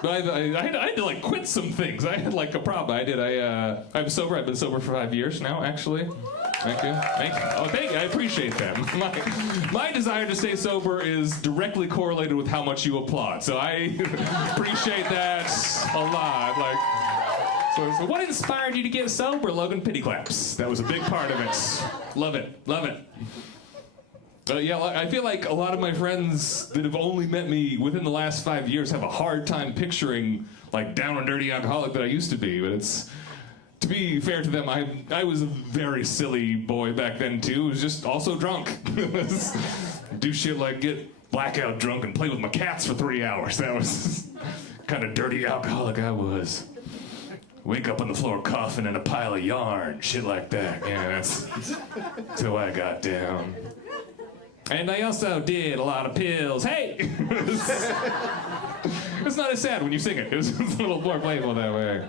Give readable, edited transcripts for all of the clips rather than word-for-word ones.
But I had to like quit some things. I had like a problem. I'm sober. I've been sober for 5 years now, actually. Thank you. Thank you. Oh, thank you. I appreciate that. My desire to stay sober is directly correlated with how much you applaud. So I appreciate that a lot. So what inspired you to get sober, Logan? Pity claps. That was a big part of it. Love it. Love it. Yeah, I feel like a lot of my friends that have only met me within the last 5 years have a hard time picturing like down and dirty alcoholic that I used to be. But it's, to be fair to them, I was a very silly boy back then too. I was just also drunk. Do shit like get blackout drunk and play with my cats for 3 hours. That was kind of dirty alcoholic I was. Wake up on the floor coughing in a pile of yarn, shit like that. Yeah, that's how I got down. And I also did a lot of pills. Hey! It's not as sad when you sing it. It was a little more playful that way.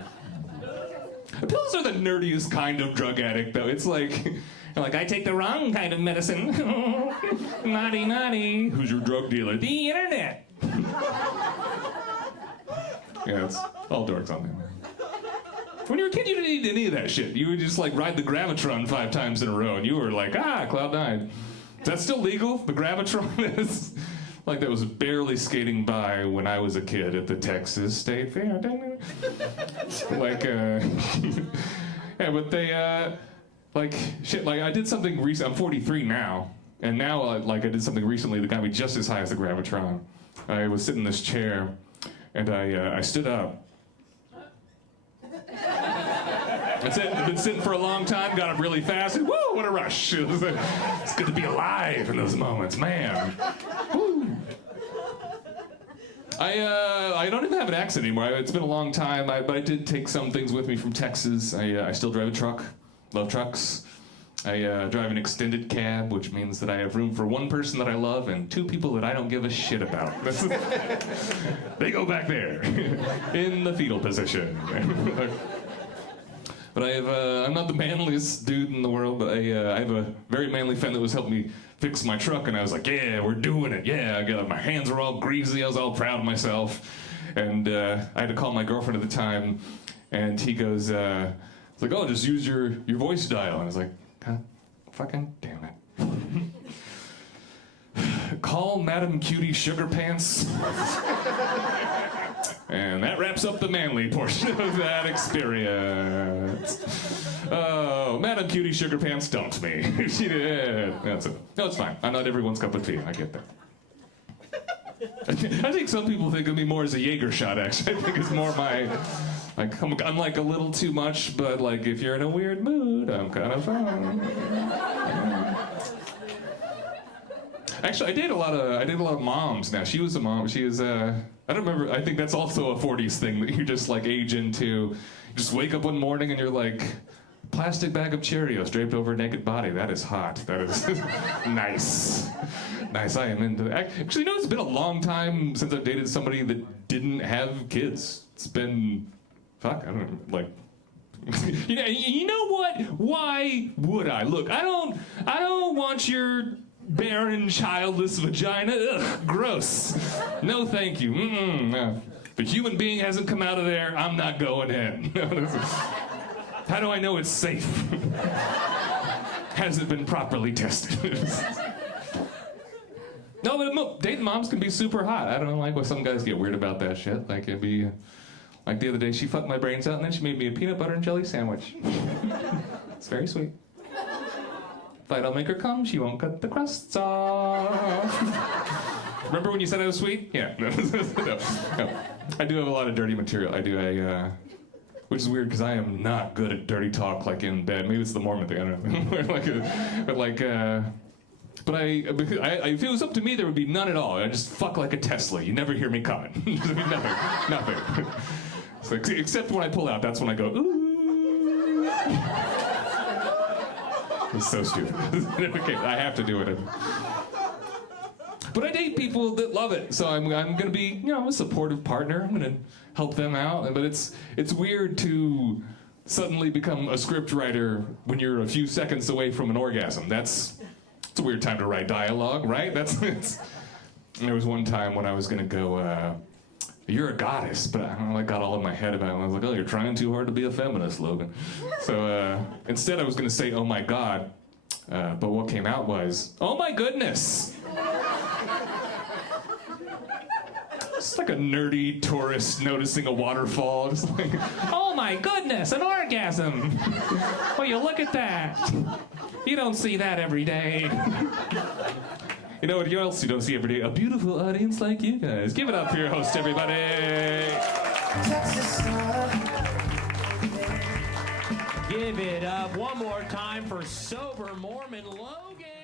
Pills are the nerdiest kind of drug addict, though. It's like I take the wrong kind of medicine. Naughty, naughty. Who's your drug dealer? The internet. Yeah, it's all dorks on there. When you were a kid, you didn't need any of that shit. You would just like ride the Gravitron 5 times in a row, and you were like, cloud 9. Is that still legal? The Gravitron is like that was barely skating by when I was a kid at the Texas State Fair. Like, yeah, but they, like, shit, like I did something recent. I'm 43 now, and now, like, I did something recently that got me just as high as the Gravitron. I was sitting in this chair, and I stood up. That's it. I've been sitting for a long time, got up really fast, and woo, what a rush. It's good to be alive in those moments, man. Woo. I don't even have an accent anymore. It's been a long time, but I did take some things with me from Texas. I still drive a truck. Love trucks. I drive an extended cab, which means that I have room for one person that I love and 2 people that I don't give a shit about. They go back there in the fetal position. But I'm not the manliest dude in the world, but I have a very manly friend that was helping me fix my truck, and I was like, yeah, we're doing it, yeah. My hands were all greasy, I was all proud of myself, and I had to call my girlfriend at the time, and he goes, like, oh, just use your voice dial, and I was like, God fucking damn it. Call Madam Cutie Sugar Pants. And that wraps up the manly portion of that experience. Oh, Madam Cutie Sugar Pants dumped me. She did. That's it. No, it's fine. I'm not everyone's cup of tea. I get that. I think some people think of me more as a Jaeger shot, actually. I think it's more my... Like, I'm like a little too much, but like if you're in a weird mood, I'm kind of fun. Actually, I date a lot of moms now. She was a mom. She is I don't remember. I think that's also a 40s thing that you just like age into. You just wake up one morning and you're like, plastic bag of Cheerios draped over a naked body. That is hot. That is nice. Nice. I am into that. Actually, you know, it's been a long time since I've dated somebody that didn't have kids. It's been, fuck, I don't know, like. You know what? Why would I? Look, I don't want your barren, childless vagina. Ugh, gross. No, thank you. No. If a human being hasn't come out of there, I'm not going in. How do I know it's safe? Has it been properly tested? No, but dating moms can be super hot. I don't like when some guys get weird about that shit. Like, it'd be... Like the other day, she fucked my brains out and then she made me a peanut butter and jelly sandwich. It's very sweet. If I don't make her come, she won't cut the crusts off. Remember when you said I was sweet? Yeah. No. I do have a lot of dirty material. I do which is weird because I am not good at dirty talk like in bed. Maybe it's the Mormon thing, I don't know. But if it was up to me, there would be none at all. I just fuck like a Tesla. You never hear me coming. Nothing. So, except when I pull out, that's when I go, ooh. It's so stupid. Okay, I have to do it. But I date people that love it, so I'm gonna be, a supportive partner. I'm gonna help them out. But it's weird to suddenly become a script writer when you're a few seconds away from an orgasm. It's a weird time to write dialogue, right? There was one time when I was gonna go, you're a goddess, but I don't know, I got all in my head about it. I was like, oh, you're trying too hard to be a feminist, Logan. So instead I was gonna say, oh my God, but what came out was, oh my goodness. It's like a nerdy tourist noticing a waterfall. Just like, oh my goodness, an orgasm. Well, you look at that. You don't see that every day. You know what else you don't see every day? A beautiful audience like you guys. Give it up for your host, everybody. Give it up one more time for Sober Mormon Logan.